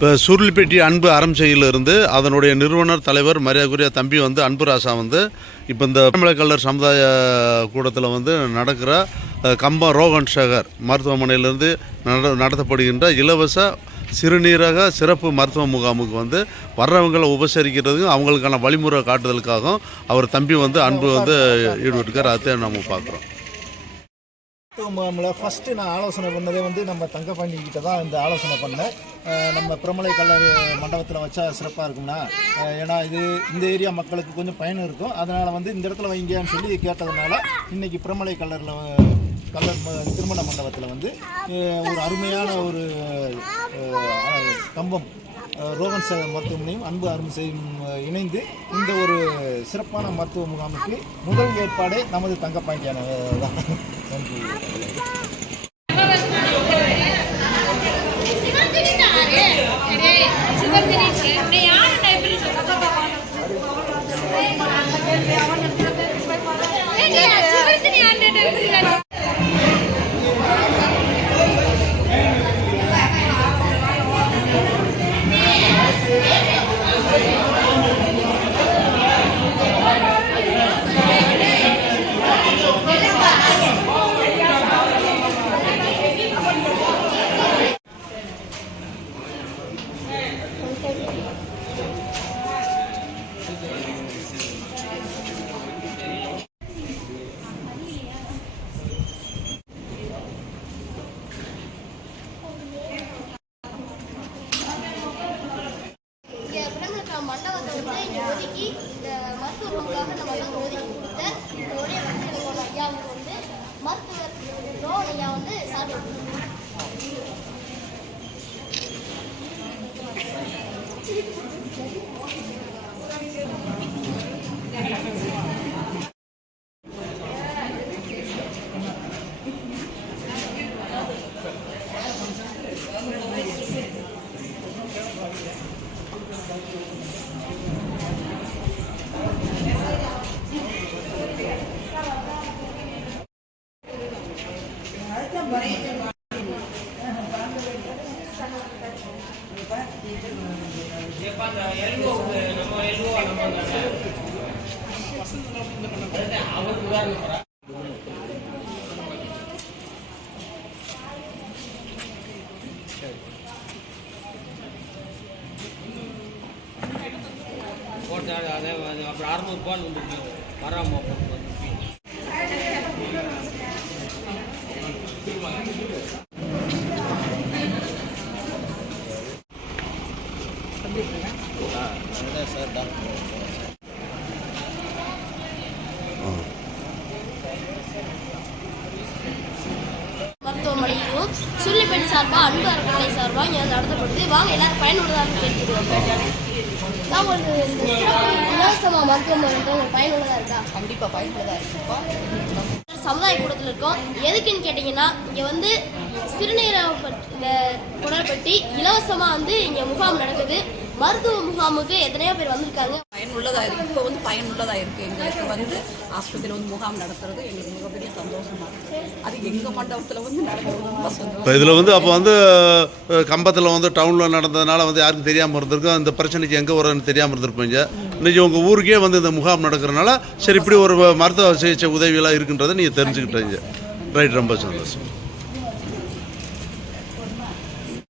இப்போ சுருளிப்பேட்டி அன்பு அறம்செய்யிலிருந்து அதனுடைய நிறுவனர் தலைவர் மரியாதைக்குரிய தம்பி அன்புராசா இப்போ இந்த கல்லர் சமுதாய கூடத்தில் நடக்கிற கம்பம் ரோகன் சேகர் மருத்துவமனையிலிருந்து நடத்தப்படுகின்ற இலவச சிறுநீரக சிறப்பு மருத்துவ முகாமுக்கு வர்றவங்களை உபசரிக்கிறதுக்கும் அவங்களுக்கான வழிமுறை காட்டுதலுக்காகவும் அவர் தம்பி அன்பு ஈடுபட்டுக்கார். அதை நம்ம பார்க்குறோம். முகாமில் ஃபஸ்ட்டு நான் ஆலோசனை பண்ணதே நம்ம தங்கப்பாண்டிகிட்ட தான் இந்த ஆலோசனை பண்ணேன். நம்ம பிரமலை கல்லர் மண்டபத்தில் வச்சா சிறப்பாக இருக்கும்னா, ஏன்னா இது இந்த ஏரியா மக்களுக்கு கொஞ்சம் பயன் இருக்கும், அதனால் இந்த இடத்துல வைங்கன்னு சொல்லி கேட்டதுனால இன்றைக்கி பிரமலை கல்லர் திருமண மண்டபத்தில் ஒரு அருமையான ஒரு கம்பம் ரோகன் சேகர் மருத்துவமனையும் அன்பு அரும்செய்யும் இணைந்து இந்த ஒரு சிறப்பான மருத்துவ முகாமுக்கு முதல் ஏற்பாடே நமது தங்கப்பாண்டியான தான். நன்றி. மண்டபத்தை இங்கே ஒதுக்கி இந்த மருத்துவர்களுக்காக நம்ம ஒதுக்கி கொடுத்த ஒரே ஐயாவுக்கு மருத்துவர் ரோன் ஐயா சாப்பிட்டு அதே அப்புறம் 600 பால் வராமல் மருத்துவமனையும் சுருளிப்பேட்டை சார்பாக அன்பு அறக்கட்டளை சார்பாக இங்கே நடத்தப்படுது. வாங்க எல்லாரும் பயனுள்ளதாக கேட்டுருவோம். உங்களுக்கு இலவசமாக மருத்துவமனை உங்களுக்கு பயனுள்ளதாக இருக்கா? கண்டிப்பாக பயனுள்ளதாக இருக்குப்பா. சமுதாய கூடத்தில் இருக்கோம். எதுக்குன்னு கேட்டிங்கன்னா, இங்கே சிறுநீரக குடற்பட்டி இலவசமாக இங்கே முகாம் நடக்குது. மருத்துவ முகாமுக்கு எத்தனையோ பேர் வந்திருக்காங்க. பயனுள்ளதாக இருக்குது. இப்போ பயனுள்ளதாக இருக்குது. எங்களுக்கு ஆஸ்பத்திரியில் முகாம் நடத்துறது எங்களுக்கு மிகப்பெரிய சந்தோஷமாக இருக்குது. அது எங்கள் மண்டபத்தில் நடக்கிறது ரொம்ப சந்தோஷம். இப்போ இதில் அப்போ கம்பத்தில் டவுனில் நடந்ததுனால யாருக்கும் தெரியாமல் இருந்திருக்கும். இந்த பிரச்சனைக்கு எங்கே வரும்னு தெரியாமல் இருந்திருப்பீங்க. இன்றைக்கி உங்கள் ஊருக்கே இந்த முகாம் நடக்கிறனால சரி இப்படி ஒரு மருத்துவ சிகிச்சை உதவியெல்லாம் இருக்குன்றதை நீங்கள் தெரிஞ்சுக்கிட்டீங்க. ரைட், ரொம்ப சந்தோஷம்.